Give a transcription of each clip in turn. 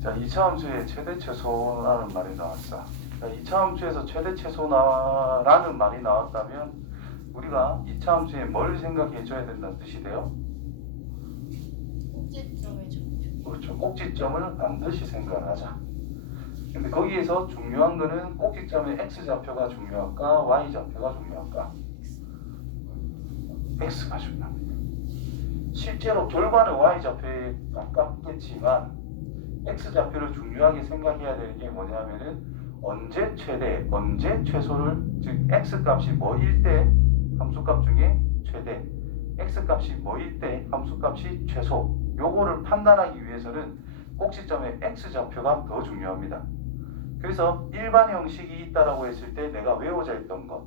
자, 2차 함수의 최대 최소라는 말이 나왔어. 자, 2차 함수에서 최대 최소라는 말이 나왔다면 우리가 2차 함수에 뭘 생각해 줘야 된다는 뜻이 돼요? 꼭지점의 좌표. 그렇죠. 꼭지점을 반드시 생각하자. 근데 거기에서 중요한 거는 꼭지점의 x좌표가 중요할까 y좌표가 중요할까? x가 중요합니다. 실제로 결과는 y좌표에 가깝겠지만 x좌표를 중요하게 생각해야 되는 게 뭐냐면은 언제 최대, 언제 최소를, 즉 x값이 뭐일 때 함수값 중에 최대, x값이 뭐일 때 함수값이 최소, 요거를 판단하기 위해서는 꼭지점의 x좌표가 더 중요합니다. 그래서 일반 형식이 있다라고 했을 때 내가 외우자 했던 것,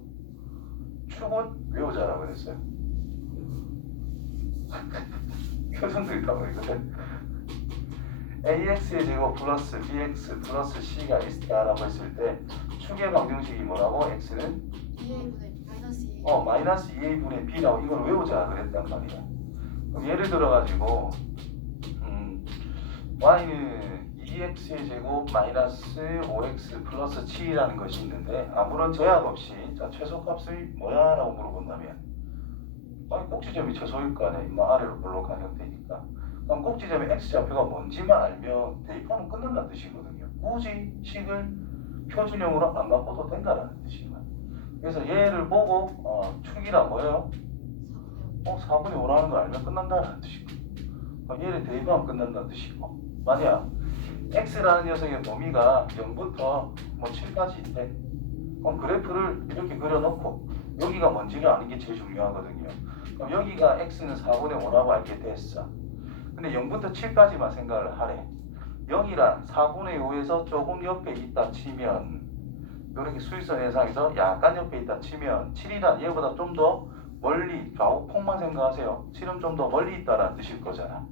축은 외우자라고 그랬어요. 표정도 있다고 그랬거든. ax의 제곱 플러스 bx 플러스 c가 있다라고 했을 때 축의 방정식이 뭐라고? x는 2a분의 마이너스 2a. 마이너스 2a분의 b라고 이걸 외우자 그랬단 말이야. 그럼 예를 들어가지고 y는 2x의 제곱 마이너스 5x 플러스 7이라는 것이 있는데 아무런 제약 없이 자 최소값이 뭐야? 라고 물어본다면 아니 꼭지점이 최소일 거 아니야. 인마 아래로 볼록한 형태니까. 그럼 꼭지점의 x좌표가 뭔지만 알면 대입하면 끝난다는 뜻이거든요. 굳이 식을 표준형으로 안 바꿔도 된다는 뜻이만. 그래서 얘를 보고 축이라 뭐예요? 4분의 5라는 걸 알면 끝난다는 뜻이고, 얘를 대입하면 끝난다는 뜻이고, 만약 x라는 녀석의 범위가 0부터 7까지 있대. 그럼 그래프를 이렇게 그려놓고 여기가 뭔지를 아는 게 제일 중요하거든요. 그럼 여기가 x는 4분의 5라고 알게 됐어. 근데 0부터 7까지만 생각을 하래. 0이란 4분의 5에서 조금 옆에 있다 치면, 이렇게 수직선 해상에서 약간 옆에 있다 치면 7이란 얘보다 좀 더 멀리 좌우폭만 생각하세요. 7은 좀 더 멀리 있다라는 뜻일 거잖아.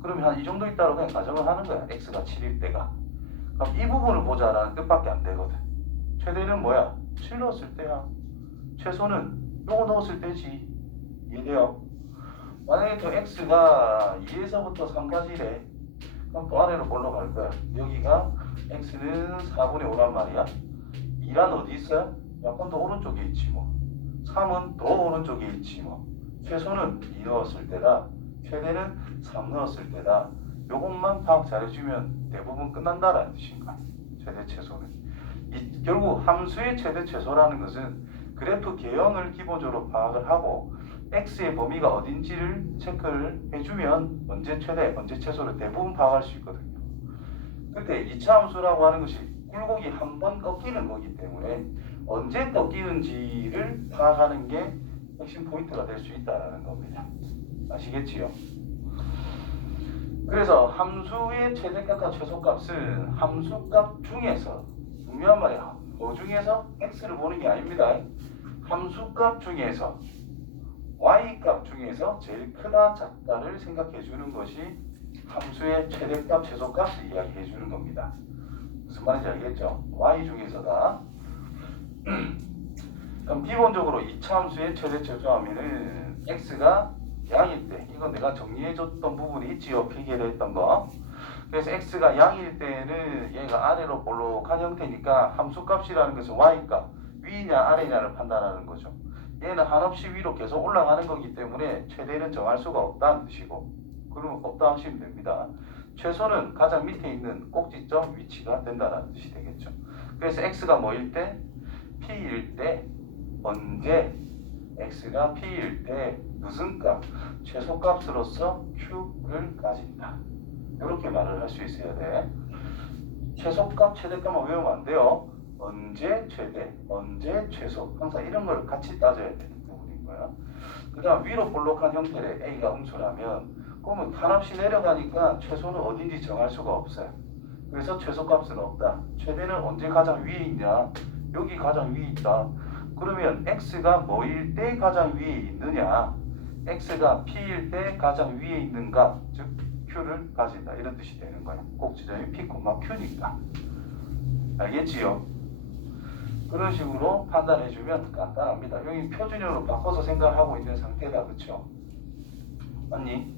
그러면 한 이 정도 있다고 그냥 가정을 하는 거야. x가 7일 때가. 그럼 이 부분을 보자라는 뜻밖에 안 되거든. 최대는 뭐야? 7 넣었을 때야. 최소는 요거 넣었을 때지. 이해돼요? 만약에 또 x가 2에서부터 3까지래. 그럼 또 아래로 올라갈 거야. 여기가 x는 4분의 5란 말이야. 2란 어디 있어요? 약간 더 오른쪽에 있지 뭐. 3은 더 오른쪽에 있지 뭐. 최소는 2 넣었을 때다. 최대는 3 넣었을 때다. 요것만 파악 잘해주면 대부분 끝난다라는 뜻인 거야. 최대 최소는. 결국 함수의 최대 최소라는 것은 그래프 개형을 기본적으로 파악을 하고 x의 범위가 어딘지를 체크를 해주면 언제 최대, 언제 최소를 대부분 파악할 수 있거든요. 근데 2차 함수라고 하는 것이 굴곡이 한 번 꺾이는 거기 때문에 언제 꺾이는지를 파악하는 게 핵심 포인트가 될 수 있다는 겁니다. 아시겠지요? 그래서 함수의 최대값과 최소값은 함수값 중에서, 중요한 말이야, 뭐 중에서? x를 보는 게 아닙니다. 함수값 중에서 y값 중에서 제일 크다 작다를 생각해 주는 것이 함수의 최대값 최소값을 이야기해 주는 겁니다. 무슨 말인지 알겠죠? y 중에서다. 그럼 기본적으로 2차 함수의 최대 최소하면은 x가 양일 때, 이건 내가 정리해 줬던 부분이 있지요. 필기를 했던 거. 그래서 x가 양일 때는 얘가 아래로 볼록한 형태니까 함수값이라는 것은 y값 위냐 아래냐를 판단하는 거죠. 얘는 한없이 위로 계속 올라가는 거기 때문에 최대는 정할 수가 없다는 뜻이고, 그러면 없다 하시면 됩니다. 최소는 가장 밑에 있는 꼭지점 위치가 된다는 뜻이 되겠죠. 그래서 x가 뭐일 때? p일 때 언제 x가 p일 때 무슨 값? 최소값으로서 q를 가진다. 이렇게 말을 할 수 있어야 돼. 최소값, 최대값만 외우면 안 돼요. 언제 최대, 언제 최소, 항상 이런 걸 같이 따져야 되는 부분인 거야. 그 다음 위로 볼록한 형태의 A가 음수라면 그러면 한없이 내려가니까 최소는 어딘지 정할 수가 없어요. 그래서 최소값은 없다. 최대는 언제 가장 위에 있냐? 여기 가장 위에 있다. 그러면 x가 뭐일 때 가장 위에 있느냐? x가 p일 때 가장 위에 있는가? 즉 q를 가진다. 이런 뜻이 되는 거예요. 꼭지점이 p, q니까. 알겠지요? 그런 식으로 판단해주면 간단합니다. 여기 표준형으로 바꿔서 생각하고 있는 상태다. 그쵸? 맞니?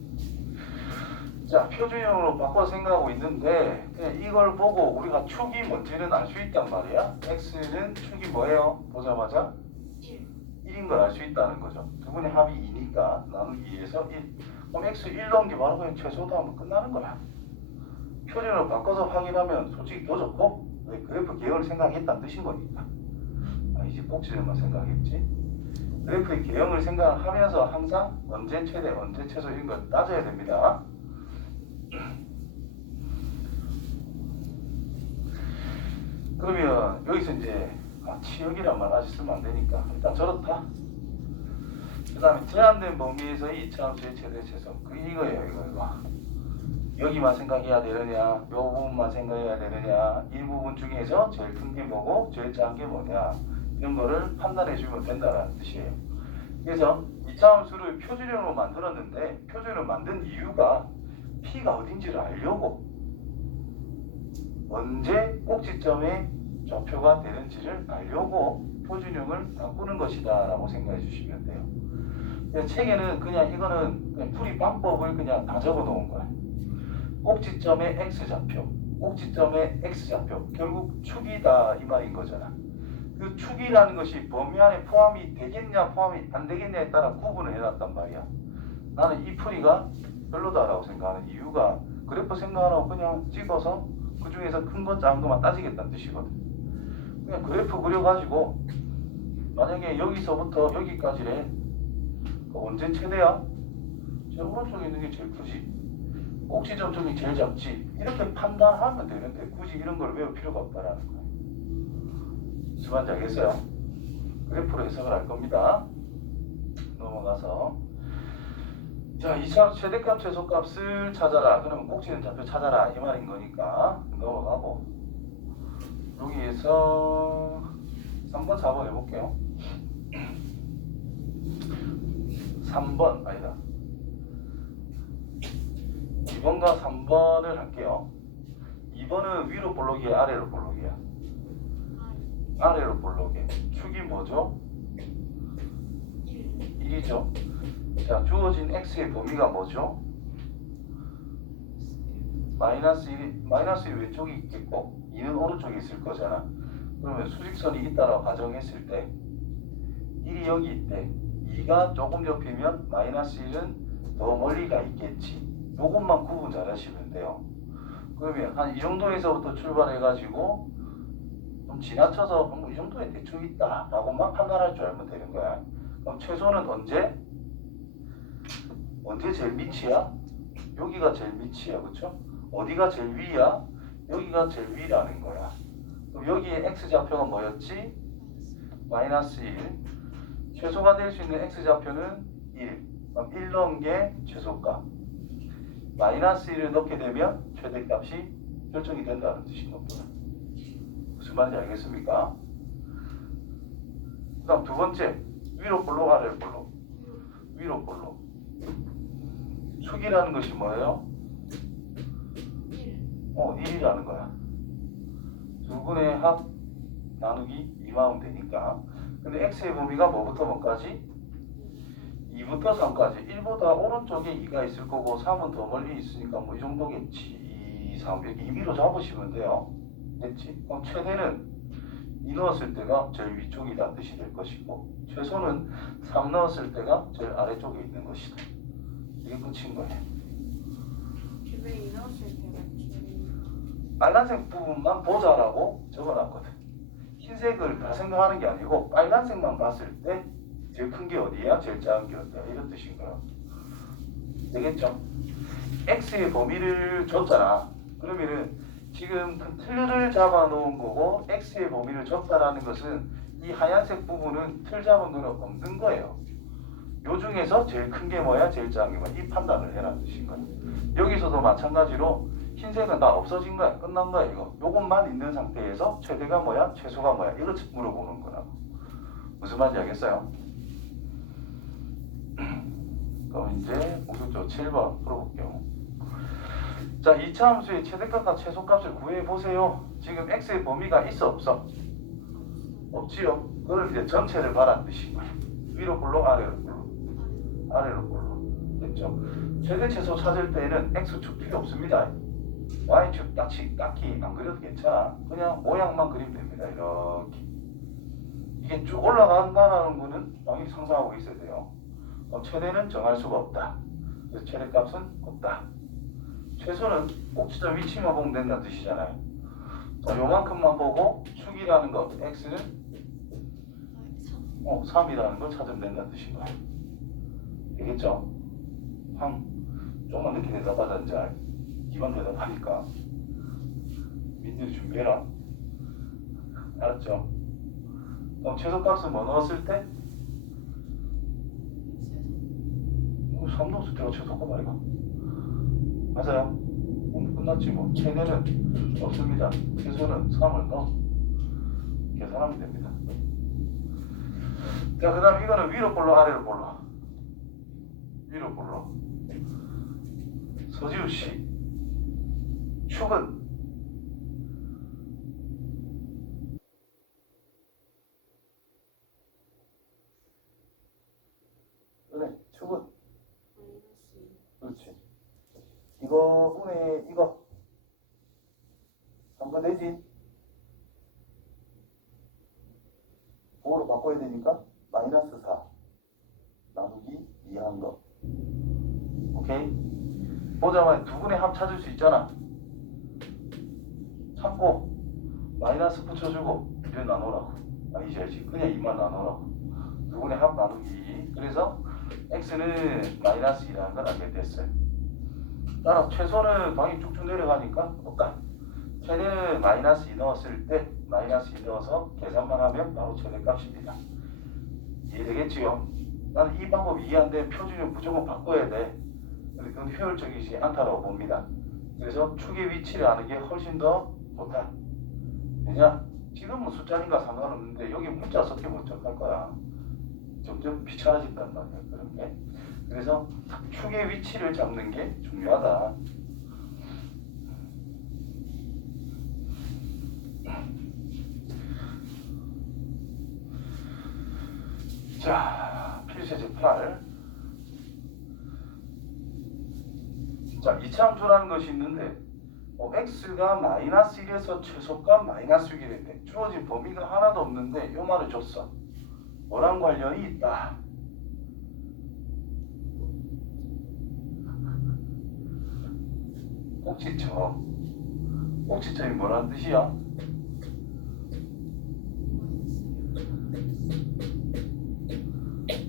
자, 표준형으로 바꿔 생각하고 있는데 그냥 이걸 보고 우리가 축이 뭔지는 알 수 있단 말이야. x는 축이 뭐예요? 보자마자 1. 1인 걸 알 수 있다는 거죠. 두 분의 합이 2니까 나누기 2에서 1. 그럼 x 1 넣은 게 바로 그냥 최소도 하면 끝나는 거야. 표준으로 바꿔서 확인하면 솔직히 더 좋고 그래프 개형을 생각했다는 뜻인 거니까. 이제 꼭지점만 생각했지. 그래프의 개형을 생각하면서 항상 언제 최대, 언제 최소 이런 걸 따져야 됩니다. 그러면 여기서 이제 치역이란 말 아직 쓰면 안 되니까 일단 저렇다. 그 다음에 제한된 범위에서의 이차함수의 최대 최소. 그게 이거예요. 이거. 여기만 생각해야 되느냐, 요 부분만 생각해야 되느냐, 이 부분 중에서 제일 큰 게 뭐고 제일 작은 게 뭐냐, 이런 거를 판단해 주면 된다는 뜻이에요. 그래서 이차함수를 표준형으로 만들었는데 표준을 만든 이유가 P가 어딘지를 알려고, 언제 꼭지점에 좌표가 되는지를 알려고 표준형을 바꾸는 것이다 라고 생각해 주시면 돼요. 책에는 그냥 이거는 그냥 풀이 방법을 그냥 다 적어 놓은 거야. 꼭지점의 x좌표, 꼭지점의 x좌표, 결국 축이다 이 말인 거잖아. 그 축이라는 것이 범위 안에 포함이 되겠냐 포함이 안 되겠냐에 따라 구분을 해놨단 말이야. 나는 이 풀이가 별로다라고 생각하는 이유가 그래프 생각하라고 그냥 찍어서 그 중에서 큰 거 작은 것만 따지겠다는 뜻이거든. 그냥 그래프 그려가지고 만약에 여기서부터 여기까지래 언제 최대야? 제일 오른쪽에 있는 게 제일 크지, 꼭지점 쪽이 제일 작지, 이렇게 판단하면 되는데 굳이 이런 걸 외울 필요가 없다라는 거예요. 무슨 말인지 알겠어요? 그래프로 해석을 할 겁니다. 넘어가서 자, 2차 최대값 최소값을 찾아라. 그러면 꼭지는 좌표 찾아라 이 말인 거니까 넘어가고, 여기에서 3번 4번 해볼게요. 3번 아니다, 2번과 3번을 할게요. 2번은 위로 볼록이야 아래로 볼록이야? 아래로 볼록이야. 축이 뭐죠? 1이죠. 자, 주어진 x의 범위가 뭐죠? 마이너스 1이, 마이너스 1 왼쪽이 있겠고 2는 오른쪽에 있을 거잖아. 그러면 수직선이 있다라고 가정했을 때 1이 여기 있대. 2가 조금 좁히면 마이너스 1은 더 멀리가 있겠지. 요것만 구분 잘 하시면 돼요. 그러면 한 이 정도에서부터 출발해가지고 좀 지나쳐서 뭐 이 정도에 대충 있다 라고만 판단할 줄 알면 되는 거야. 그럼 최소는 언제 제일 밑이야? 여기가 제일 밑이야, 그쵸? 어디가 제일 위야? 여기가 제일 위라는 거야. 그럼 여기에 x좌표가 뭐였지? 마이너스 1. 최소가 될 수 있는 x좌표는 1. 그럼 1 넣은 게 최소값. 마이너스 1을 넣게 되면 최대값이 결정이 된다는 뜻인 겁니다. 무슨 말인지 알겠습니까? 그 다음 두 번째, 위로 볼록 아래로 볼록. 위로 볼록. 축이라는 것이 뭐예요? 1이라는 거야. 두 분의 합 나누기 2마음 되니까. 근데 x의 범위가 뭐부터 뭐까지? 2부터 3까지. 1보다 오른쪽에 2가 있을 거고 3은 더 멀리 있으니까 뭐 이 정도겠지. 2, 3 이렇게 임의로 잡으시면 돼요. 됐지? 그럼 최대는 2 넣었을 때가 제일 위쪽이라는 뜻이 될 것이고, 최소는 3 넣었을 때가 제일 아래쪽에 있는 것이다. 이게 끝인 거예요. 왜 이넣었을 때가 빨간색 부분만 보자라고 적어놨거든. 흰색을 다 생각하는 게 아니고 빨간색만 봤을 때 제일 큰 게 어디야? 제일 작은 게 어디야? 이런 뜻인 거야. 되겠죠? x의 범위를 줬잖아. 그러면은 지금 그 틀을 잡아 놓은 거고 x의 범위를 줬다라는 것은 이 하얀색 부분은 틀 잡은 거는 없는 거예요. 요 중에서 제일 큰 게 뭐야? 제일 작은 게 뭐야? 이 판단을 해라는 뜻인 거야. 여기서도 마찬가지로 흰색은 다 없어진 거야. 끝난 거야 이거. 요것만 있는 상태에서 최대가 뭐야? 최소가 뭐야? 이거 물어보는 거라고. 무슨 말인지 알겠어요? 그럼 이제 본격적으로 7번 풀어볼게요. 자, 2차 함수의 최대값과 최소값을 구해보세요. 지금 x의 범위가 있어 없어? 없지요. 그걸 이제 전체를 봐라는 뜻인 거예요. 위로 볼록 아래로 볼록. 아래로 볼록. 됐죠? 최대 최소 찾을 때에는 x축 필요 없습니다. y축 딱히 안 그려도 괜찮아. 그냥 모양만 그리면 됩니다. 이렇게. 이게 쭉 올라간다라는 거는 당연히 상상하고 있어야 돼요. 그럼 최대는 정할 수가 없다. 그래서 최대값은 없다. 최소는 꼭지점 위치만 보면 된다는 뜻이잖아요. 자, 요만큼만 보고 축이라는 것, x는 3. 3이라는 걸 찾으면 된다는 뜻인 거예요. 되겠죠? 조금만 늦게 대답하자는지 이만 대답하니까 민들이 준비해라. 알았죠? 그럼 최소값은 뭐 넣었을 때? 3 넣었을 때가 최소값 아이가? 맞아요? 그럼 끝났지 뭐. 최대는 없습니다. 최소는 3을 넣어 계산하면 됩니다. 자, 그 다음 이거는 위로 볼로 아래로 볼로? 위로 볼로. 서지우씨 축은 그래 축은 그렇지. 이거 분의 이거 한번 되지? 5로 바꿔야 되니까 마이너스 4 나누기 2한 거. 오케이? 보자마자 두 분의 합 찾을 수 있잖아. 찾고 마이너스 붙여주고 이래 나누라고. 아니지 그냥 2만 나누라고. 두 분의 합 나누기. 그래서 x는 마이너스 2라는 걸 알게 됐어요. 따라서 최소는 방이 쭉쭉 내려가니까 없다. 최대는 마이너스 2 넣었을 때 마이너스 2 넣어서 계산만 하면 바로 최대값입니다. 이해되겠지요? 나는 이 방법이 이해 안 되면 표준을 무조건 바꿔야 돼. 근데 그건 효율적이지 않다고 봅니다. 그래서 축의 위치를 아는 게 훨씬 더 좋다. 왜냐? 지금은 숫자니까 상관없는데 여기 문자 섞이면 어떡할 거야. 점점 귀찮아진단 말이야. 그런 게. 그래서 축의 위치를 잡는 게 중요하다. 자, 필수제 8. 자, 이차함수라는 것이 있는데 x가 마이너스 1에서 최소값 마이너스 6이랬대. 주어진 범위가 하나도 없는데 요 말을 줬어. 뭐랑 관련이 있다. 꼭지점. 꼭지점이 뭐란 뜻이야?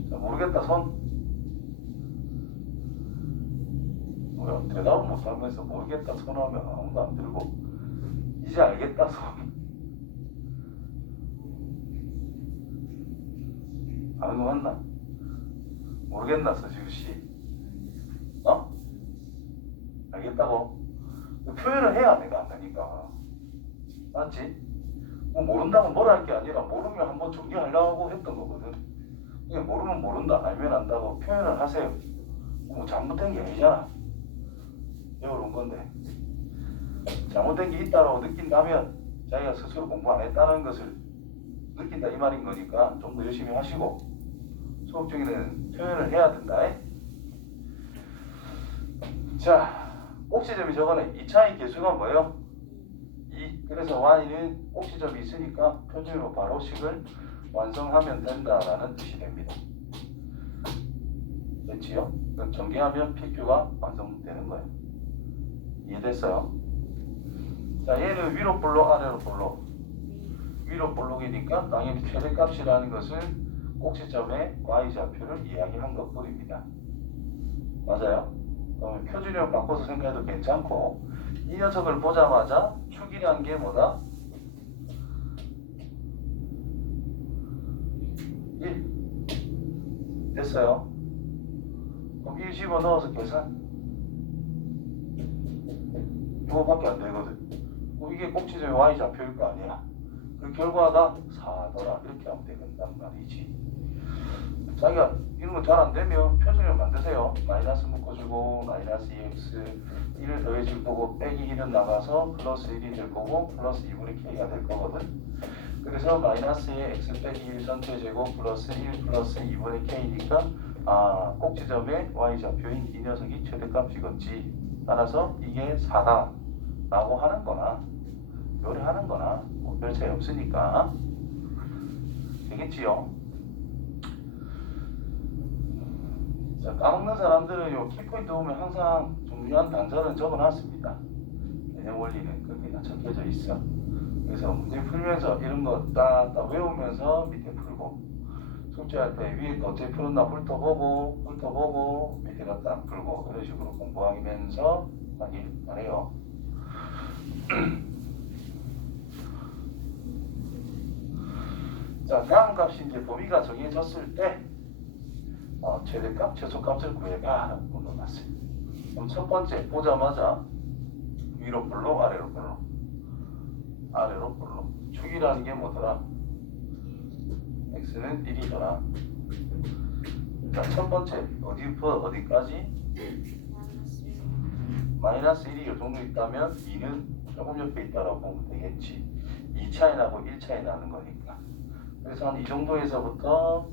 자, 모르겠다 손. 뭐야, 대답을 못하면서 모르겠다 손하면 아무도 안 들고 이제 알겠다 손. 아는 거 맞나? 모르겠나 서지우씨? 어? 알겠다고? 표현을 해야 내가 안다니까. 맞지? 뭐 모른다고 뭐라 할 게 아니라 모르면 한번 정리하려고 했던 거거든. 그냥 모르면 모른다, 알면 안다고 표현을 하세요. 뭐 잘못된 게 아니잖아. 배워온 건데 잘못된 게 있다고 느낀다면 자기가 스스로 공부 안 했다는 것을 느낀다 이 말인 거니까 좀 더 열심히 하시고 수업 중에는 표현을 해야 된다. 자, 꼭지점이 저거는 2차의 개수가 뭐예요? 2. 그래서 y는 꼭지점이 있으니까 표준으로 바로 식을 완성하면 된다라는 뜻이 됩니다. 됐지요? 그럼 전개하면 PQ가 완성되는 거예요. 이해됐어요? 자, 얘는 위로 볼록 아래로 볼록. 위로 볼록이니까 당연히 최대값이라는 것은 꼭지점의 y좌표를 이야기한 것뿐입니다. 맞아요? 표준형 바꿔서 생각해도 괜찮고 이 녀석을 보자마자 축이란 게 뭐다? 1. 됐어요? 그럼 1 집어넣어서 계산. 이거밖에 안 되거든. 이게 꼭지점의 y좌표일 거 아니야. 그 결과가 4더라 이렇게 하면 되겠단 말이지. 자기가 이런 거 잘 안 되면 표준형 만드세요. 마이너스 묶어주고 마이너스 2x 1을 더해줄 거고 빼기 1은 나가서 플러스 1이 될 거고 플러스 2분의 k가 될 거거든. 그래서 마이너스의 x 빼기 1 전체 제곱 플러스 1 플러스 2분의 k니까 꼭지점의 y좌표인 이 녀석이 최대값이겠지. 따라서 이게 4다 라고 하는 거나 요리하는 거나 뭐 별 차이 없으니까 되겠지요. 자, 까먹는 사람들은 요 키포인트 보면 항상 중요한 단서는 적어놨습니다. 개념 원리는 거기에 다 적혀져 있어. 그래서 문제 풀면서 이런 거 딱 외우면서 밑에 풀고, 숙제할 때 위에 거 어떻게 풀었나 훑어보고 밑에가 딱 풀고, 이런 식으로 공부하면서 하길 바래요. 자, 다음 값이 이제 범위가 정해졌을 때 최대값, 최소값을 구해봐 라고 물어봤어요. 그럼 첫 번째 보자마자 위로 볼록 아래로 볼록 아래로 볼록. 축이라는 게 뭐더라? x는 1이더라. 자, 첫 번째 어디부터 어디까지? 마이너스 1이 이 정도 있다면 2는 조금 옆에 있다라고 보면 되겠지. 2 차이 나고 1 차이 나는 거니까. 그래서 한 이 정도에서부터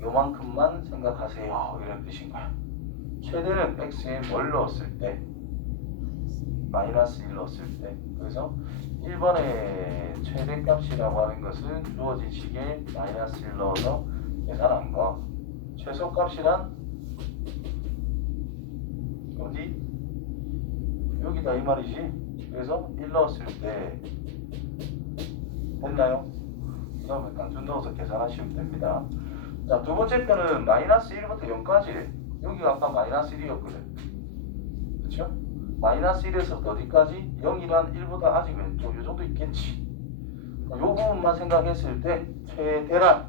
요만큼만 생각하세요 이런 뜻인 거야. 최대는 x에 뭘 넣었을 때? 마이너스 1 넣었을 때. 그래서 1번의 최대값이라고 하는 것은 주어진 식에 마이너스 1 넣어서 계산한 거. 최소값이란 어디? 여기다 이 말이지. 그래서 1 넣었을 때 됐나요? 그 다음에 단순 넣어서 계산하시면 됩니다. 자, 두 번째 거는 마이너스 1부터 0까지. 여기가 아까 마이너스 1이었거든. 그쵸? 마이너스 1에서부터 어디까지? 0이란 1보다 아직 왼쪽 요 정도 있겠지. 요 부분만 생각했을 때 최대란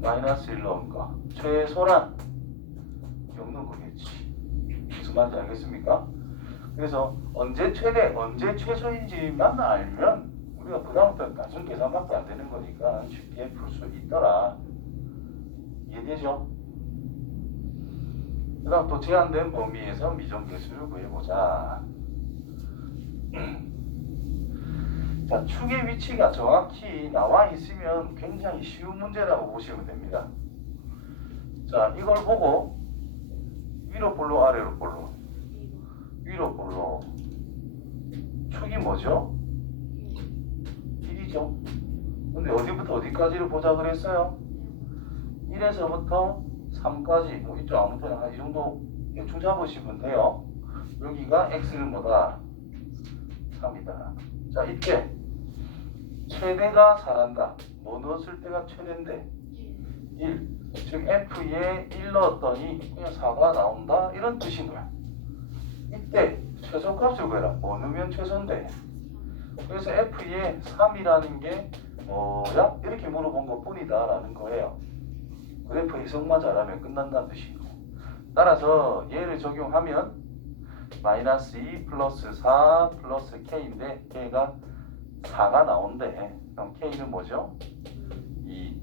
마이너스 1 넣은 거, 최소란 0 넣은 거겠지. 무슨 말인지 알겠습니까? 그래서 언제 최대, 언제 최소인지만 알면 우리가 그다음부터 단순 계산밖에 안 되는 거니까 쉽게 풀 수 있더라. 이해되죠? 그 다음 또 제한된 범위에서 미정계수를 구해보자. 자, 축의 위치가 정확히 나와 있으면 굉장히 쉬운 문제라고 보시면 됩니다. 자, 이걸 보고 위로 볼록 아래로 볼록. 위로 볼록. 축이 뭐죠? 1이죠. 근데 어디부터 어디까지를 보자 그랬어요? 1에서부터 3까지 뭐 이쪽 아무 때나 한 이 정도 대충 잡으시면 돼요. 여기가 x는 뭐다? 3이다. 자, 이때 최대가 4란다. 뭐 넣었을 때가 최대인데? 1. 즉 f에 1 넣었더니 그냥 4가 나온다. 이런 뜻인 거야. 이때 최소값을 구해라. 뭐 넣으면 최소인데? 그래서 f에 3이라는 게 뭐야? 이렇게 물어본 것 뿐이다 라는 거예요. 그래프 해석만 잘하면 끝난다는 뜻이고. 따라서 얘를 적용하면 마이너스 2 플러스 4 플러스 k인데 k가 4가 나온대. 그럼 k는 뭐죠? 2.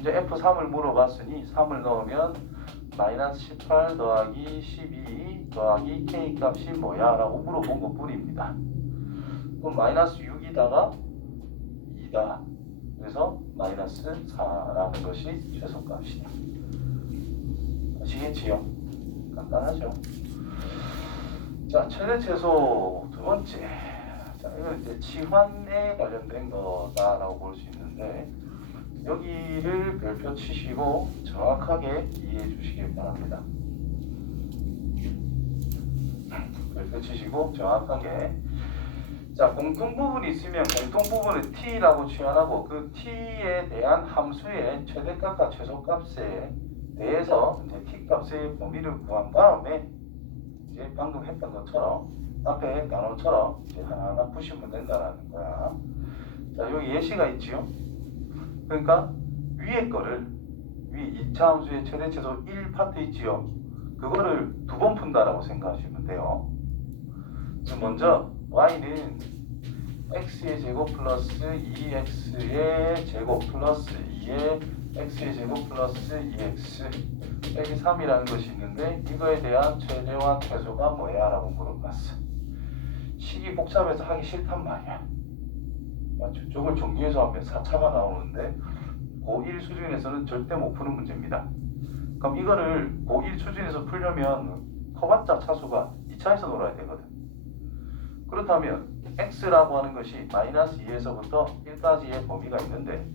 이제 f3을 물어봤으니 3을 넣으면 마이너스 18 더하기 12 더하기 k 값이 뭐야? 라고 물어본 것 뿐입니다. 그럼 마이너스 6이다가 2다. 그래서 마이너스 4라는 것이 최소값이다. 아시겠지요? 간단하죠? 자, 최대 최소 두 번째. 자, 이건 이제 치환에 관련된 거다라고 볼 수 있는데 여기를 별표 치시고 정확하게 이해해 주시기 바랍니다. 별표 치시고 정확하게. 자, 공통 부분이 있으면 공통 부분은 t라고 취한하고 그 t에 대한 함수의 최대값과 최소값에 대해서 이제 t 값의 범위를 구한 다음에 이제 방금 했던 것처럼 앞에 단어처럼 이제 하나하나 푸시면 된다는 거야. 자, 여기 예시가 있지요. 그러니까 위에 거를 위 2차 함수의 최대 최소 1 파트 있지요. 그거를 두 번 푼다라고 생각하시면 돼요. 그래서 먼저 y는 x의 제곱 플러스 2x의 제곱 플러스 2의 x의 제곱 플러스 2x 빼기 3이라는 것이 있는데 이거에 대한 최대와 최소가 뭐야? 라고 물어봤어. 식이 복잡해서 하기 싫단 말이야. 저걸 정리해서 하면 4차가 나오는데 고1 수준에서는 절대 못 푸는 문제입니다. 그럼 이거를 고1 수준에서 풀려면 커봤자 차수가 2차에서 놀아야 되거든. 그렇다면 x라고 하는 것이 마이너스 2에서부터 1까지의 범위가 있는데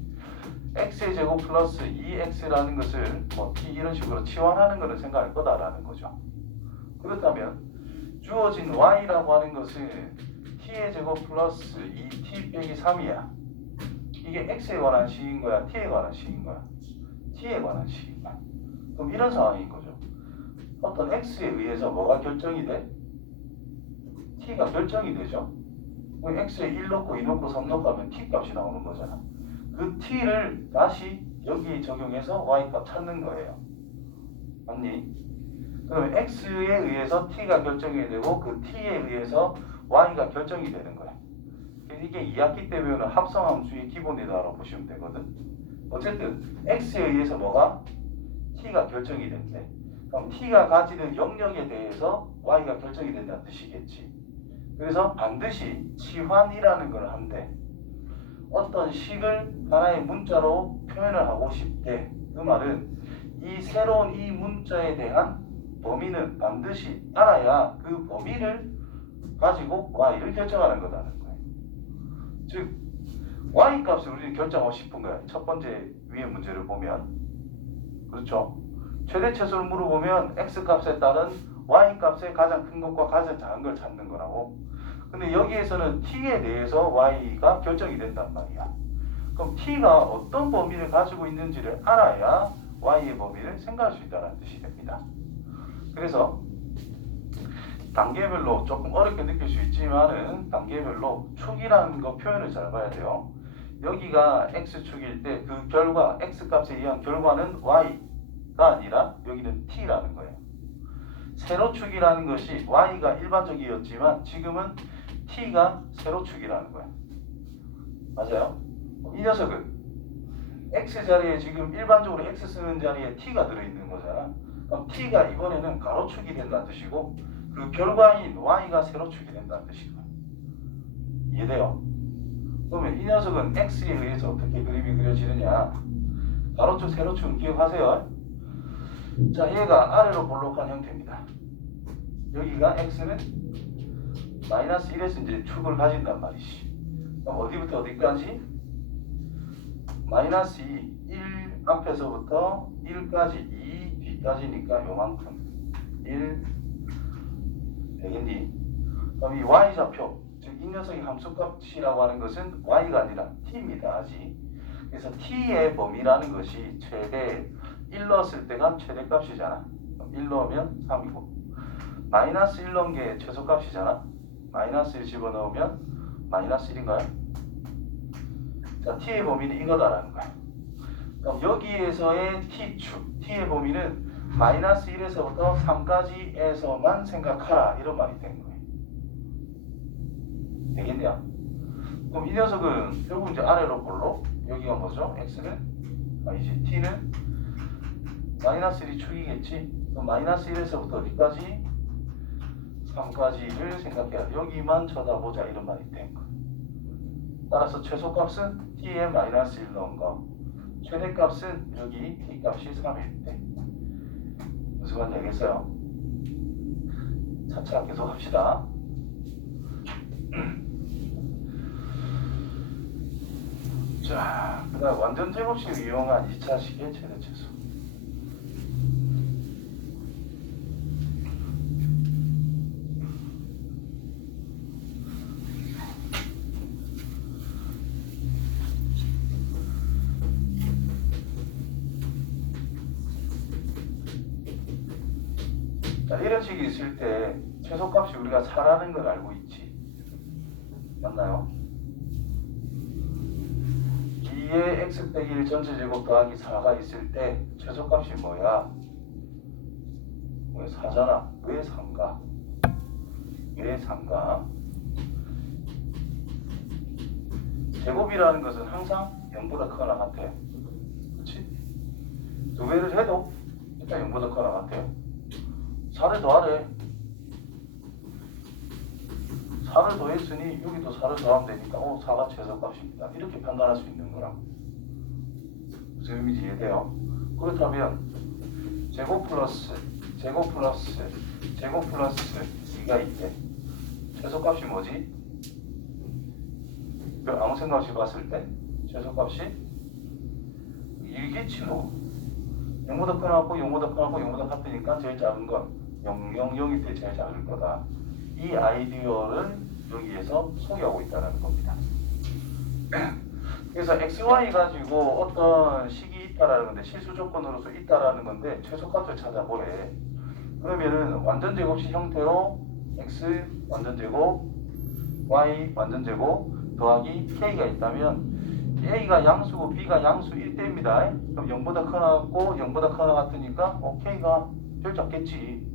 x의 제곱 플러스 2x라는 것을 뭐 t 이런 식으로 치환하는 것을 생각할 거다라는 거죠. 그렇다면 주어진 y라고 하는 것은 t의 제곱 플러스 2t 빼기 3이야. 이게 x에 관한 식인 거야? t에 관한 식인 거야? t에 관한 식인 거야. 그럼 이런 상황인 거죠. 어떤 x에 의해서 뭐가 결정이 돼? t가 결정이 되죠. x에 1 넣고 2 넣고 3 넣고 하면 t 값이 나오는 거잖아. 그 t를 다시 여기에 적용해서 y 값 찾는 거예요. 맞니? 그러면 x에 의해서 t가 결정이 되고 그 t에 의해서 y가 결정이 되는 거야. 그래서 이게 2학기 때 배우는 합성함수의 기본이다라고 보시면 되거든. 어쨌든 x에 의해서 뭐가? t가 결정이 된대. 그럼 t가 가지는 영역에 대해서 y가 결정이 된다는 뜻이겠지. 그래서 반드시 치환이라는 걸 한대. 어떤 식을 하나의 문자로 표현을 하고 싶대. 그 말은 이 새로운 이 문자에 대한 범위는 반드시 알아야 그 범위를 가지고 y를 결정하는 거다는 거예요. 즉 y 값을 우리는 결정하고 싶은 거야. 첫 번째 위의 문제를 보면. 그렇죠? 최대 최소를 물어보면 x 값에 따른 y 값의 가장 큰 것과 가장 작은 걸 찾는 거라고. 근데 여기에서는 t에 대해서 y가 결정이 된단 말이야. 그럼 t가 어떤 범위를 가지고 있는지를 알아야 y의 범위를 생각할 수 있다는 뜻이 됩니다. 그래서 단계별로 조금 어렵게 느낄 수 있지만은 단계별로 축이라는 거 표현을 잘 봐야 돼요. 여기가 x축일 때 그 결과, x값에 의한 결과는 y가 아니라 여기는 t라는 거예요. 세로축이라는 것이 y가 일반적이었지만 지금은 t가 세로축이라는 거야. 맞아요? 이 녀석은 x 자리에 지금 일반적으로 x 쓰는 자리에 t가 들어있는 거잖아. 그럼 t가 이번에는 가로축이 된다는 뜻이고 그 결과인 y가 세로축이 된다는 뜻이고. 이해돼요? 그러면 이 녀석은 x에 의해서 어떻게 그림이 그려지느냐. 가로축, 세로축은 기억하세요. 자, 얘가 아래로 볼록한 형태입니다. 여기가 x는 마이너스 1에서 이제 축을 가진단 말이지. 그럼 어디부터 어디까지? 마이너스 2, 1 앞에서부터 1까지, 2 뒤까지니까 요만큼 1 되겠니? 그럼 이 y좌표, 즉 이 녀석의 함수값이라고 하는 것은 y가 아니라 t입니다. 아직. 그래서 t의 범위라는 것이 최대 1 넣었을 때가 최대값이잖아. 1 넣으면 3이고 마이너스 1 넣은 게 최소값이잖아. 마이너스 1 집어넣으면 마이너스 1인가요? 자, t의 범위는 이거다라는 거야. 그럼 여기에서의 t축, t의 범위는 마이너스 1에서부터 3까지에서만 생각하라 이런 말이 된 거예요. 되겠네요? 그럼 이 녀석은 결국 이제 아래로 볼록, 여기가 뭐죠? x는 아니지, t는 마이너스 1이 축이겠지? 그럼 마이너스 1에서부터 어디까지? 3까지를 생각해야 돼. 여기만 쳐다보자 이런 말이 된 거예요. 따라서 최소값은 t에 마이너스 1 넣은 거, 최대값은 여기 t값이 3일 때. 무슨 말인지 알겠어요? 차차 계속 합시다. 자, 그 다음 완전 제곱식을 이용한 2차식의 최대 최소. 자, 이런 식이 있을 때 최소값이 우리가 4라는 걸 알고 있지. 맞나요? 2의 x 빼기 1 전체 제곱 더하기 4가 있을 때 최소값이 뭐야? 왜 4잖아. 왜 3가? 왜 3가? 제곱이라는 것은 항상 0보다 크거나 같아. 그렇지? 2배를 해도 일단 0보다 크거나 같아. 4를 더하래. 4를 더했으니 여기도 4를 더하면 되니까 4가 최소값입니다. 이렇게 판단할 수 있는 거라고. 무슨 의미인지 이해돼요? 그렇다면 제곱 플러스 2가 있대. 최소값이 뭐지? 아무 생각 없이 봤을 때 최소값이 1겠지 뭐. 0보다 커나고 0보다 커나고 0보다 같으니까 제일 작은 건 0, 0, 0일 때 제일 작을 거다. 이 아이디어를 여기에서 소개하고 있다는 겁니다. 그래서 XY 가지고 어떤 식이 있다라는 건데 실수 조건으로서 있다라는 건데 최소값을 찾아보래. 그러면은 완전 제곱식 형태로 X 완전 제곱, Y 완전 제곱 더하기 K가 있다면 A가 양수고 B가 양수일 때입니다. 그럼 0보다 커나고 0보다 커나 같으니까 K가 제일 작겠지.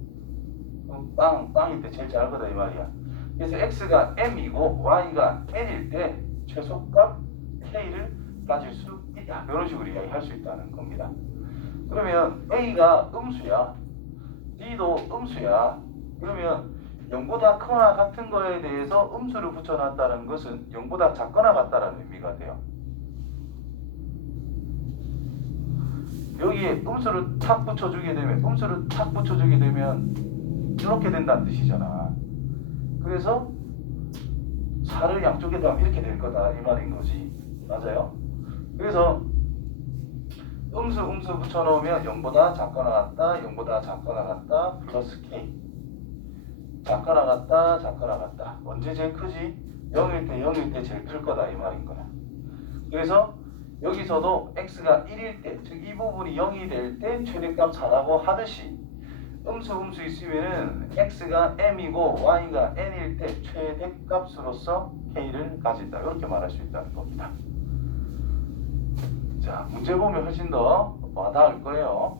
빵일 때 제일 작을 거다 이 말이야. 그래서 X가 M이고 Y가 N일 때 최소값 K를 가질 수 있다. 이런 식으로 이야기할 수 있다는 겁니다. 그러면 A가 음수야. D도 음수야. 그러면 0보다 크거나 같은 거에 대해서 음수를 붙여놨다는 것은 0보다 작거나 같다는 의미가 돼요. 여기에 음수를 탁 붙여주게 되면 이렇게 된다는 뜻이잖아. 그래서 4를 양쪽에 더하면 이렇게 될 거다 이 말인 거지. 맞아요? 그래서 음수 붙여놓으면 0보다 작거나 같다, 0보다 작거나 같다, 플러스 K. 작거나 같다. 언제 제일 크지? 0일 때 제일 클 거다 이 말인 거야. 그래서 여기서도 x가 1일 때, 즉 이 부분이 0이 될 때 최대값 4라고 하듯이 음수 있으면은 x가 m이고 y가 n일 때 최대값으로서 k를 가진다. 이렇게 말할 수 있다는 겁니다. 자, 문제 보면 훨씬 더 와닿을 거예요.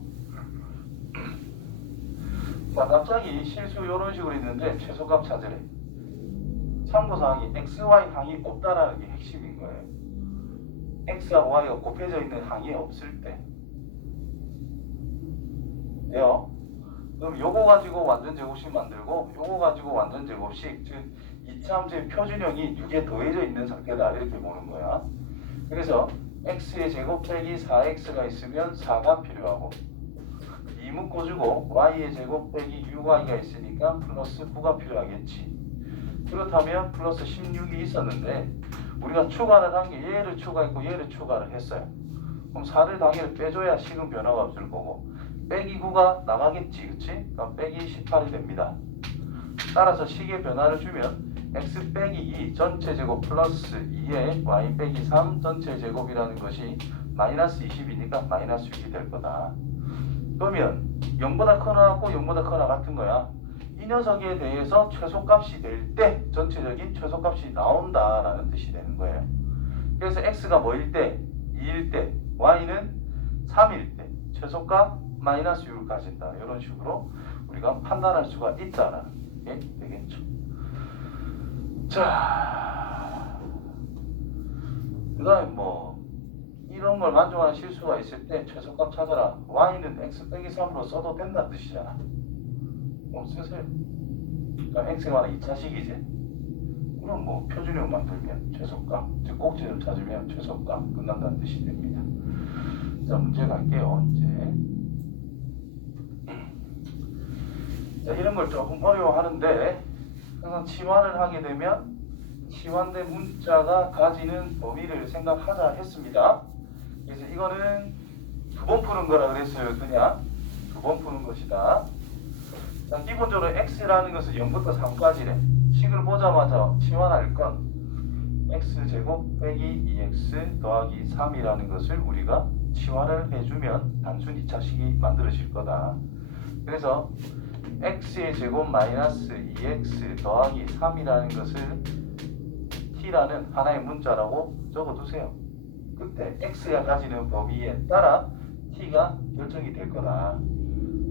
자, 갑자기 실수 이런 식으로 있는데 최소값 찾으래. 참고사항이 xy 항이 없다라는 게 핵심인 거예요. x와 y가 곱해져 있는 항이 없을 때 돼요. 그럼 요거 가지고 완전 제곱식 만들고 요거 가지고 완전 제곱식, 즉 이차함수의 표준형이 6에 더해져 있는 상태다 이렇게 보는 거야. 그래서 x의 제곱 빼기 4x가 있으면 4가 필요하고 2 묶어주고 y의 제곱 빼기 6y가 있으니까 플러스 9가 필요하겠지. 그렇다면 플러스 16이 있었는데 우리가 추가를 한 게 얘를 추가했고 얘를 추가를 했어요. 그럼 4를 당연히 빼줘야 식은 변화가 없을 거고 빼기 9가 나가겠지, 그치? 그럼 빼기 18이 됩니다. 따라서 식의 변화를 주면 x 빼기 2 전체 제곱 플러스 2에 y 빼기 3 전체 제곱이라는 것이 마이너스 20이니까 마이너스 6이 될 거다. 그러면 0보다 커나고 0보다 커나 같은 거야. 이 녀석에 대해서 최소값이 될 때 전체적인 최소값이 나온다라는 뜻이 되는 거예요. 그래서 x가 뭐일 때? 2일 때, y는 3일 때 최소값 마이너스 6을 가진다. 이런 식으로 우리가 판단할 수가 있다라는 게 되겠죠. 자, 그 다음에 뭐 이런 걸 만족하는 실수가 있을 때 최소값 찾아라. y는 x 빼기 3으로 써도 된다는 뜻이잖아. 그럼 쓰세요. 그럼 x가 2차식이지. 그럼 뭐 표준형 만들면 최소값, 즉 꼭지점 찾으면 최소값 끝난다는 뜻이 됩니다. 자, 문제 갈게요. 이제 자, 이런 걸 조금 어려워하는데 항상 치환을 하게 되면 치환된 문자가 가지는 범위를 생각하자 했습니다. 그래서 이거는 2번 푸는 거라 그랬어요. 그냥 2번 푸는 것이다. 자, 기본적으로 x라는 것은 0부터 3까지래. 식을 보자마자 치환할 건 x제곱 빼기 2x 더하기 3이라는 것을 우리가 치환을 해주면 단순 2차식이 만들어질 거다. 그래서 x의 제곱 마이너스 2x 더하기 3이라는 것을 t라는 하나의 문자라고 적어두세요. 그때 x가 가지는 범위에 따라 t가 결정이 될 거다.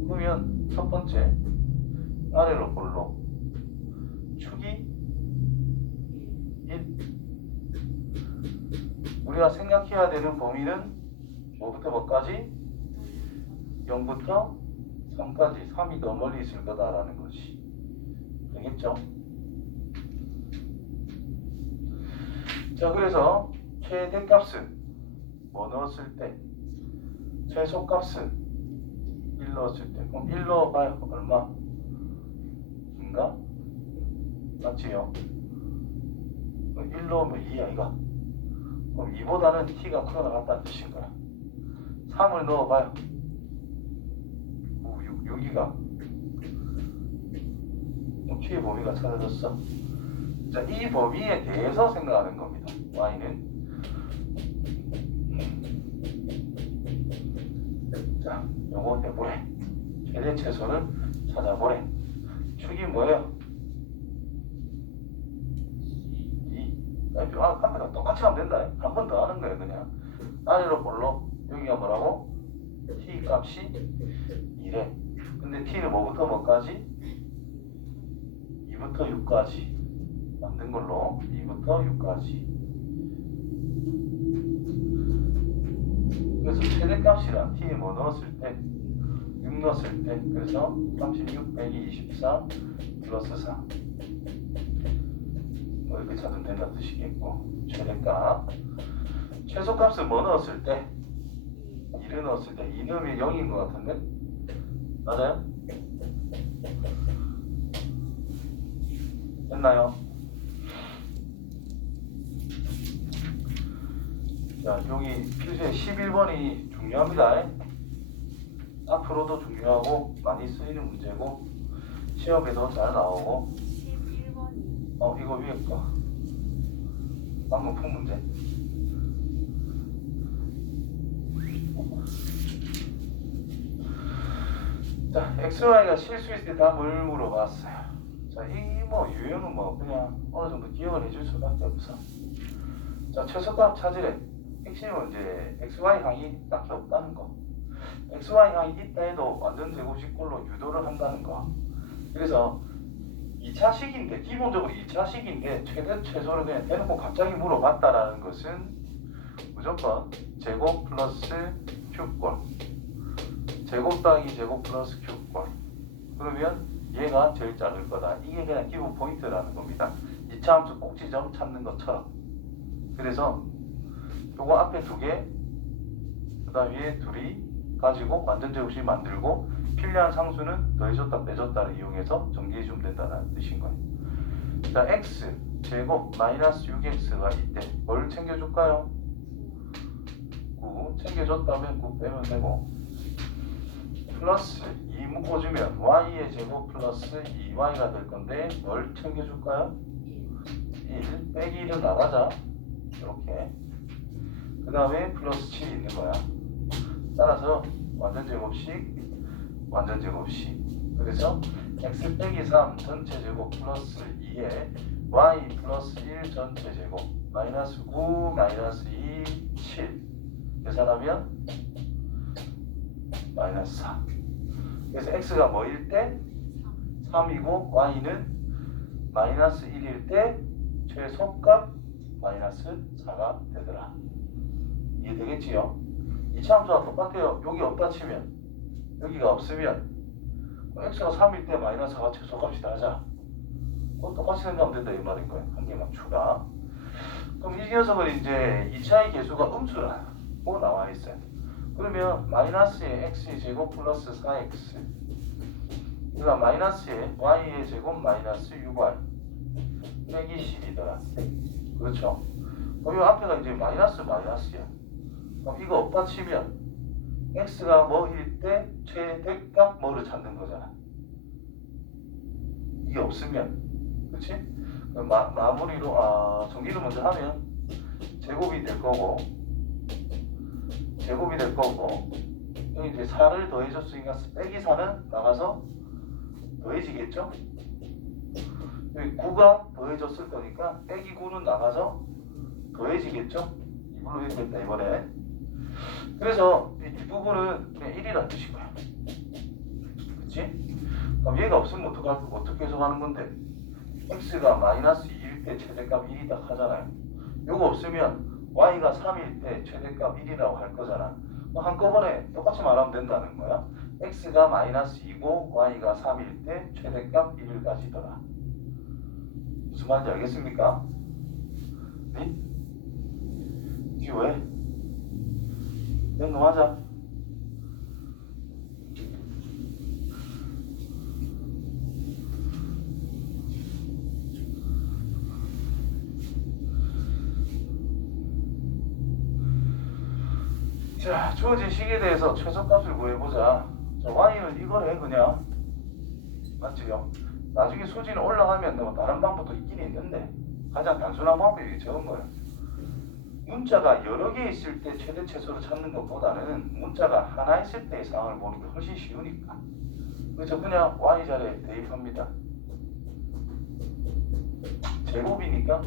그러면 첫 번째 아래로 볼로 축이 1. 우리가 생각해야 되는 범위는 뭐부터 뭐까지? 0부터 3까지. 3이 더 멀리 있을 거다라는 것이 되겠죠? 자, 그래서 최대값은 뭐 넣었을 때? 최소값은 1 넣었을 때 그럼 1 넣어봐요. 얼마? 인가? 맞지요? 1 넣으면 2야 이거. 그럼 2보다는 t가 크거나 같다는 뜻인 거야. 3을 넣어봐요. 6이가 t의 범위가 찾아졌어. 자, 이 범위에 대해서 생각하는 겁니다. y는 자, 요거 해보래. 최대 최소를 찾아보래. 축이 뭐예요? 2. 앞에가 똑같이 하면 된다. 한 번 더 하는 거예요. 그냥 아래로 볼로 여기가 뭐라고? t 값이 2래. 근데 t는 뭐부터 뭐까지? 2부터 6까지 만든 걸로 2부터 6까지. 그래서 최대값이라 t에 뭐 넣었을 때 6 넣었을 때 그래서 36 빼기 24 플러스 4 뭐 이렇게 찾으면 된다는 뜻이겠고 최대값 최소값은 뭐 넣었을 때 2를 넣었을 때 2 넣으면 0인 것 같은데 맞아요? 됐나요? 자, 여기 필수의 11번이 중요합니다. 앞으로도 중요하고 많이 쓰이는 문제고 시험에도 잘 나오고 11번이 이거 위에 거 방금 푼 문제. 자, XY가 실수했을 때 답을 물어봤어요. 자, 이 뭐 유형은 뭐 그냥 어느 정도 기억을 해줄 수밖에 없어. 자, 최소값 찾으래. 핵심은 이제 XY항이 딱히 없다는 거. XY항이 있다 해도 완전 제곱식꼴로 유도를 한다는 거. 그래서 2차식인데 기본적으로 2차식인데 최대 최소를 그냥 대놓고 갑자기 물어봤다라는 것은 무조건 제곱 플러스 큐꼴 제곱 더하기 제곱 플러스 큐꼴 그러면 얘가 제일 작을 거다. 이게 그냥 기본 포인트라는 겁니다. 2차 함수 꼭지점 찾는 것처럼. 그래서 요거 앞에 2개 그 다음 위에 둘이 가지고 완전 제곱식 만들고 필요한 상수는 더해줬다 빼줬다를 이용해서 정리해주면 된다는 뜻인 거예요. 자, x 제곱 마이너스 6x가 이때 뭘 챙겨줄까요? 9 챙겨줬다면 9 빼면 되고 플러스 2 묶어주면 y의 제곱 플러스 2y가 될 건데 뭘 챙겨줄까요? 1 빼기 1은 나가자. 이렇게 그 다음에 플러스 7이 있는 거야. 따라서 완전 제곱식 그래서 x 빼기 3 전체 제곱 플러스 2에 y 플러스 1 전체 제곱 마이너스 9 마이너스 2 7 계산하면 마이너스 4. 그래서 x가 뭐일 때 3이고 y는 마이너스 1일 때 최소값 마이너스 4가 되더라. 이해되겠지요? 이차 함수와 똑같아요. 여기 없다 치면 여기가 없으면 x가 3일 때 마이너스 4가 최소값이다 하자. 그거 똑같이 생각하면 된다 이 말인 거예요. 한 개만 추가. 그럼 이 녀석은 이제 2차의 개수가 음수라고 나와 있어요. 그러면 마이너스의 x의 제곱 플러스 4x 그러니까 마이너스의 y의 제곱 마이너스 6y 빼기 10이더라. 그렇죠? 그럼 이 앞에가 이제 마이너스야. 그럼 이거 없다 치면 x가 뭐일 때 최대값 뭐를 찾는 거잖아. 이게 없으면 그렇지? 그럼 마무리로 정리를 먼저 하면 제곱이 될 거고 여기 이제 4를 더해줬으니까 빼기 4는 나가서 더해지겠죠? 여기 9가 더해졌을 거니까 빼기 9는 나가서 더해지겠죠? 이걸로 해야겠다 이번에. 그래서 이 부분은 그냥 1이라는 뜻인 거야. 그치? 그럼 얘가 없으면 어떻게 해석하는 건데? x가 마이너스 2일 때 최대값 1이다 하잖아요. 요거 없으면 y가 3일 때 최대값 1이라고 할 거잖아. 한꺼번에 똑같이 말하면 된다는 거야. x가 마이너스 2고 y가 3일 때 최대값 1을 가지더라. 무슨 말인지 알겠습니까? 네? 이게 왜? 넘어가자. 자, 주어진 식에 대해서 최소값을 구해보자. 자, y는 이거래 그냥. 맞지요? 나중에 수지는 올라가면 뭐 다른 방법도 있긴 있는데 가장 단순한 방법이 적은 거야. 문자가 여러 개 있을 때 최대 최소를 찾는 것보다는 문자가 하나 있을 때의 상황을 보는 게 훨씬 쉬우니까. 그래서 그냥 y자리에 대입합니다. 제곱이니까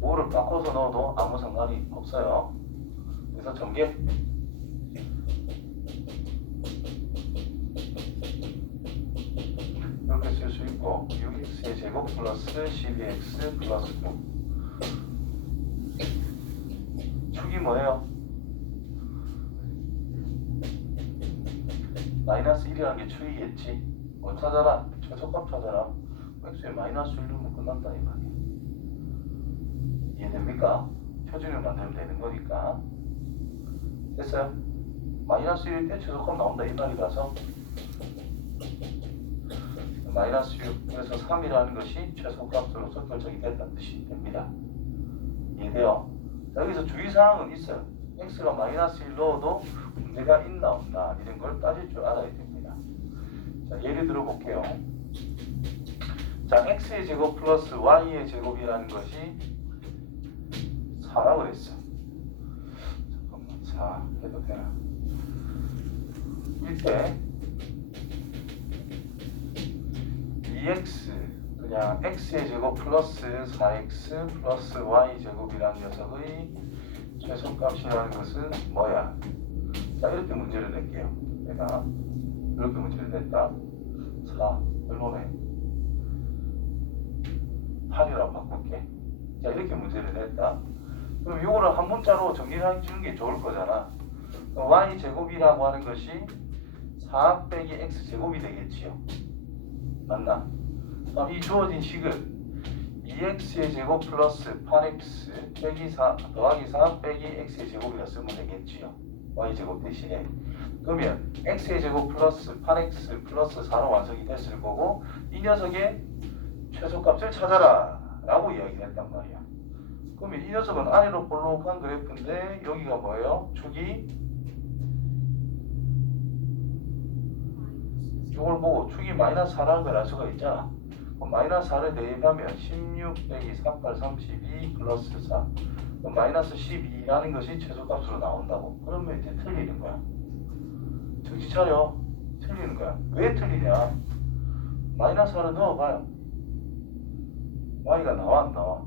뭐를 바꿔서 넣어도 아무 상관이 없어요. 그래서 전개 이렇게 쓸 수 있고 6x의 제곱 플러스 12x 플러스 9 축이 뭐예요? 마이너스 1이라는 게 축이겠지. 뭐 찾아라? 최소값 찾아라. x에 마이너스 1 넣으면 끝난다 이 말이야. 이해됩니까? 표준을 만들면 되는 거니까. 됐어요? 마이너스 1일 때 최소값 나온다 이 말이라서 마이너스 6, 그래서 3이라는 것이 최소값으로서 결정이 됐다는 뜻이 됩니다. 이해돼요? 자, 여기서 주의사항은 있어요. x가 마이너스 1 넣어도 문제가 있나 없나 이런 걸 따질 줄 알아야 됩니다. 자, 예를 들어 볼게요. 자, x의 제곱 플러스 y의 제곱이라는 것이 4라고 그랬어. 잠깐만, 4 해도 되나? 이때 2x 그냥 x의 제곱 플러스 4x 플러스 y 제곱이라는 녀석의 최소값이라는 것은 뭐야? 자, 이렇게 문제를 낼게요. 내가 이렇게 문제를 냈다. 4 얼마네? 8이라고 바꿀게. 자, 이렇게 문제를 냈다. 그럼 이거를 한 문자로 정리를 해주는 게 좋을 거잖아. 그럼 y 제곱이라고 하는 것이 4 빼기 x 제곱이 되겠지요. 맞나? 그럼 이 주어진 식은 2x의 제곱 플러스 8x 빼기 4 더하기 4 빼기 x의 제곱이라 쓰면 되겠지요. y제곱 대신에. 그러면 x의 제곱 플러스 8x 플러스 4로 완성이 됐을 거고 이 녀석의 최소값을 찾아라 라고 이야기를 했단 말이야. 그러면 이 녀석은 아래로 볼록한 그래프인데 여기가 뭐예요? 축이 이걸 보고 축이 마이너스 4라는 걸 알 수가 있잖아. 그럼 마이너스 4를 대입하면 16 빼기 38 32 플러스 4 그럼 마이너스 12라는 것이 최소값으로 나온다고. 그러면 이제 틀리는 거야. 정신 차려. 틀리는 거야. 왜 틀리냐? 마이너스 4를 넣어봐요. y가 나와 안 나와?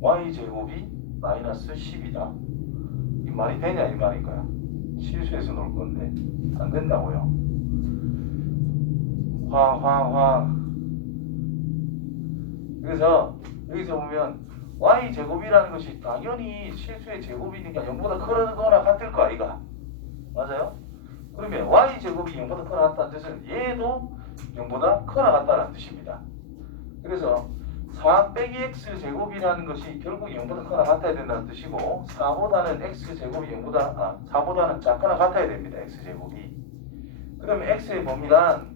y제곱이 마이너스 10이다. 이 말이 되냐 이 말인 거야. 실수해서 놓을 건데 안 된다고요. 그래서 여기서 보면 y제곱이라는 것이 당연히 실수의 제곱이니까 0보다 크거나 같을 거 아이가. 맞아요? 그러면 y제곱이 0보다 크거나 같다는 뜻은 얘도 0보다 크거나 같다는 뜻입니다. 그래서 4 빼기 x 제곱이라는 것이 결국 0보다 크거나 같아야 된다는 뜻이고 4보다는 x 제곱이 4보다는 작거나 같아야 됩니다. x 제곱이. 그러면 x의 범위란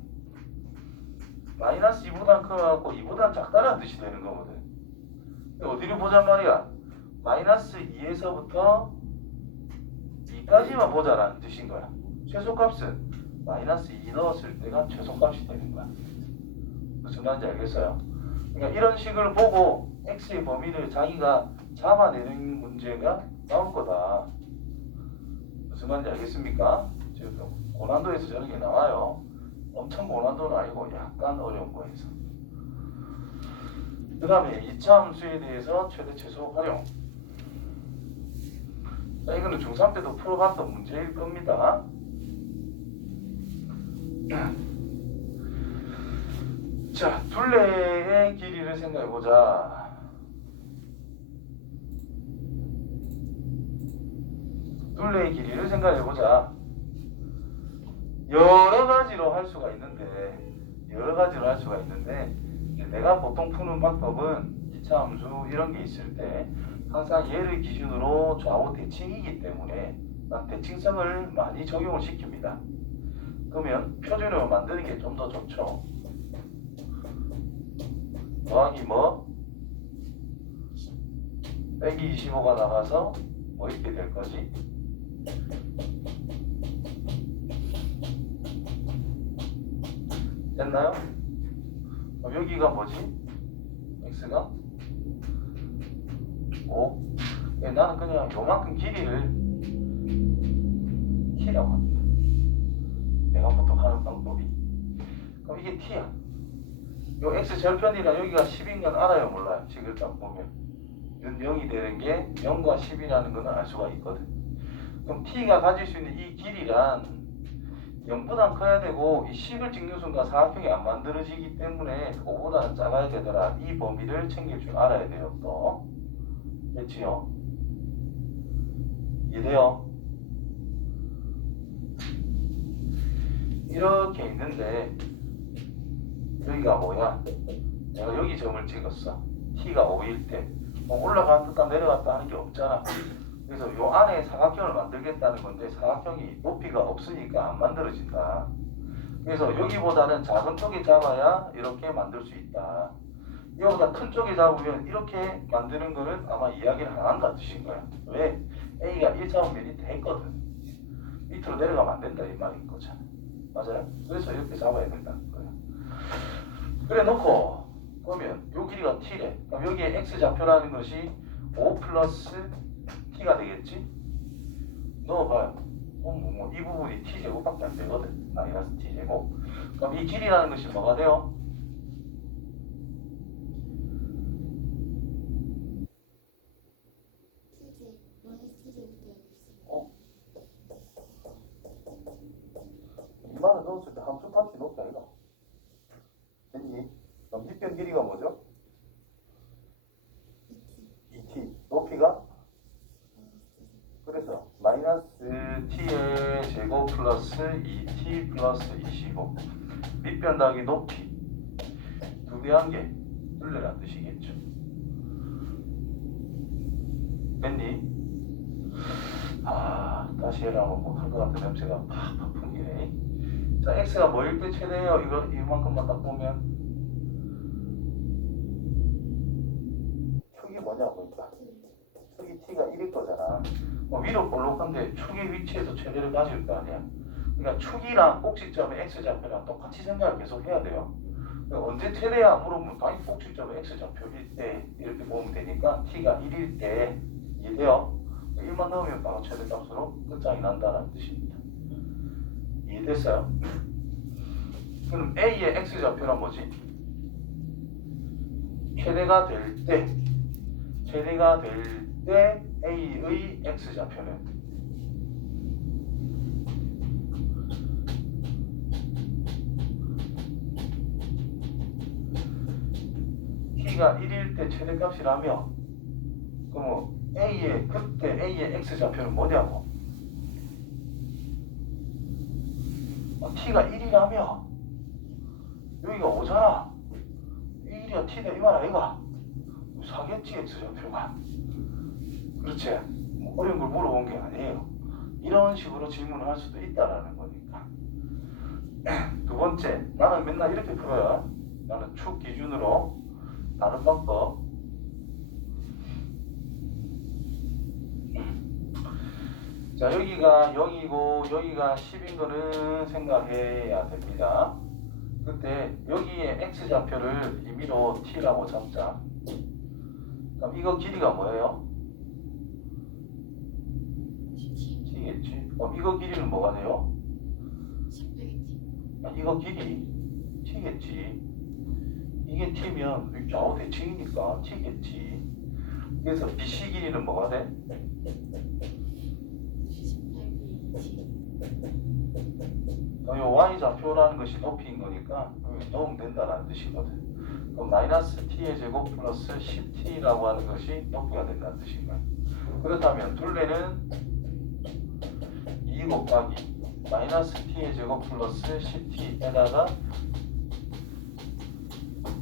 마이너스 2보다 크고 2보다 작다는 뜻이 되는 거거든. 어디를 보잔 말이야? 마이너스 2에서부터 2까지만 보자라는 뜻인 거야. 최소값은 마이너스 2 넣었을 때가 최소값이 되는 거야. 무슨 말인지 알겠어요? 그러니까 이런 식을 보고 x의 범위를 자기가 잡아내는 문제가 나올 거다. 무슨 말인지 알겠습니까? 지금 고난도에서 저런 게 나와요. 엄청 고난도는 아니고 약간 어려운 거에서. 그 다음에 2차 함수에 대해서 최대 최소 활용. 자, 이거는 중3 때도 풀어봤던 문제일 겁니다. 자, 둘레의 길이를 생각해보자. 둘레의 길이를 생각해보자. 여러 가지로 할 수가 있는데 내가 보통 푸는 방법은 2차 함수 이런 게 있을 때 항상 얘를 기준으로 좌우 대칭이기 때문에 대칭성을 많이 적용을 시킵니다. 그러면 표준으로 만드는 게 좀 더 좋죠. 더하기 뭐? 빼기 25가 나가서 뭐 이렇게 될 거지? 됐나요? 그럼 여기가 뭐지? x가 5. 나는 그냥 요만큼 길이를 t라고 합니다. 내가 보통 하는 방법이. 그럼 이게 t야. 요 x 절편이라 여기가 10인 건 알아요, 몰라요? 지금 딱 보면 0이 되는 게 0과 10이라는 건 알 수가 있거든. 그럼 t가 가질 수 있는 이 길이란 0보다 커야 되고 이 10을 찍는 순간 사각형이 안 만들어지기 때문에 5보다는 작아야 되더라. 이 범위를 챙길 줄 알아야 돼요. 또 됐지요? 이해돼요? 이렇게 있는데 여기가 뭐야? 내가 여기 점을 찍었어. t가 5일 때 올라갔다 내려갔다 하는 게 없잖아. 그래서 요 안에 사각형을 만들겠다는 건데 사각형이 높이가 없으니까 안 만들어진다. 그래서 여기보다는 작은 쪽에 잡아야 이렇게 만들 수 있다. 이거보다 큰 쪽에 잡으면 이렇게 만드는 거는 아마 이야기를 안 한다는 뜻인 거야. 왜? A가 1차원면이 됐거든. 밑으로 내려가면 안 된다 이 말인 거잖아. 맞아요? 그래서 이렇게 잡아야 된다는 거야. 그래 놓고 그러면 요 길이가 t래. 그럼 여기에 x 좌표라는 것이 5 플러스 t가 되겠지? 넣어봐요. 이 부분이 t제곱밖에 안 되거든. 마이너스 t제곱. 그럼 이 길이라는 것이 뭐가 돼요? 이 말을 넣었을 때 함수 값이 높다 이거. 됐니? 그럼 밑변 길이가 뭐죠? 2t. 높이가? 그래서 마이너스 t의 제곱 플러스 2t 플러스 25. 밑변 더하기 높이. 두 개 한 개. 둘레란 뜻이겠죠. 됐니? 다시 해라면 못할 것 같은 냄새가 팍팍 풍기네. 자, x가 뭐일 때 최대예요? 이만큼만 딱 보면 축이 뭐냐 보니까 축이 t가 1일 거잖아. 위로 볼록한데 축의 위치에서 최대를 가질 거 아니야. 그러니까 축이랑 꼭지점의 x좌표랑 똑같이 생각을 계속 해야 돼요. 그러니까 언제 최대야 물어보면 당연히 꼭지점의 x좌표일 때 이렇게 보면 되니까 t가 1일 때 이해돼요? 1만 넣으면 바로 최대값으로 끝장이 난다는 뜻입니다. 이해됐어요? 그럼 A의 X좌표란 뭐지? 최대가 될 때 A의 X좌표는 T가 1일 때 최대값이라며 그럼 그때 A의 X좌표는 뭐냐고? T가 1이라며 여기가 5잖아. 1이야 T다 이 말 아이가? 사겠지 X좌표가. 그렇지? 어려운 걸 물어본 게 아니에요. 이런 식으로 질문을 할 수도 있다라는 거니까. 두 번째, 나는 맨날 이렇게 풀어요. 나는 축 기준으로 다른 방법. 자, 여기가 0이고 여기가 10인 거는 생각해야 됩니다. 그때 여기에 x좌표를 임의로 t라고 잡자. 그럼 이거 길이가 뭐예요? t겠지. 그럼 이거 길이는 뭐가 돼요? 10 이거 길이 t겠지. 이게 t면 좌우 대칭이니까 t겠지. 그래서 BC 길이는 뭐가 돼? 18 요 y좌표라는 것이 높이인 거니까 넣으면 된다는 뜻이거든. 그럼 마이너스 t의 제곱 플러스 10t라고 하는 것이 높이가 된다는 뜻인 거야. 그렇다면 둘레는 2 곱하기 마이너스 t의 제곱 플러스 10t에다가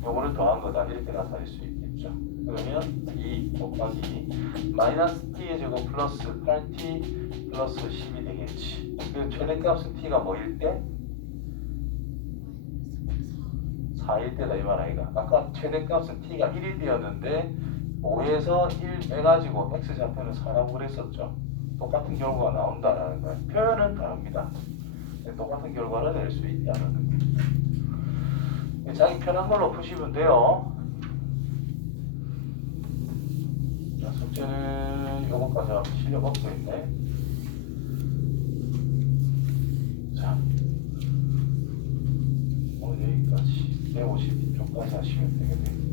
요거를 더한 거다 이렇게 나타낼 수 있겠죠. 그러면 2 곱하기 마이너스 t의 제곱 플러스 8t 플러스 10이 되겠지. 그 최대값은 t가 뭐일 때? 4일 때다 이 말 아이가. 아까 최대값은 t가 1이 되었는데 5에서 1 빼가지고 x좌표는 4라고 그랬었죠. 똑같은 결과가 나온다라는 거예요. 표현은 다릅니다. 똑같은 결과를 낼 수 있다는 거. 자기 편한 걸로 푸시면 돼요. 자, 숙제는 요것까지 하면 실력 없고 있네. 자, 오늘 여기까지 152쪽까지 하시면 되겠네요.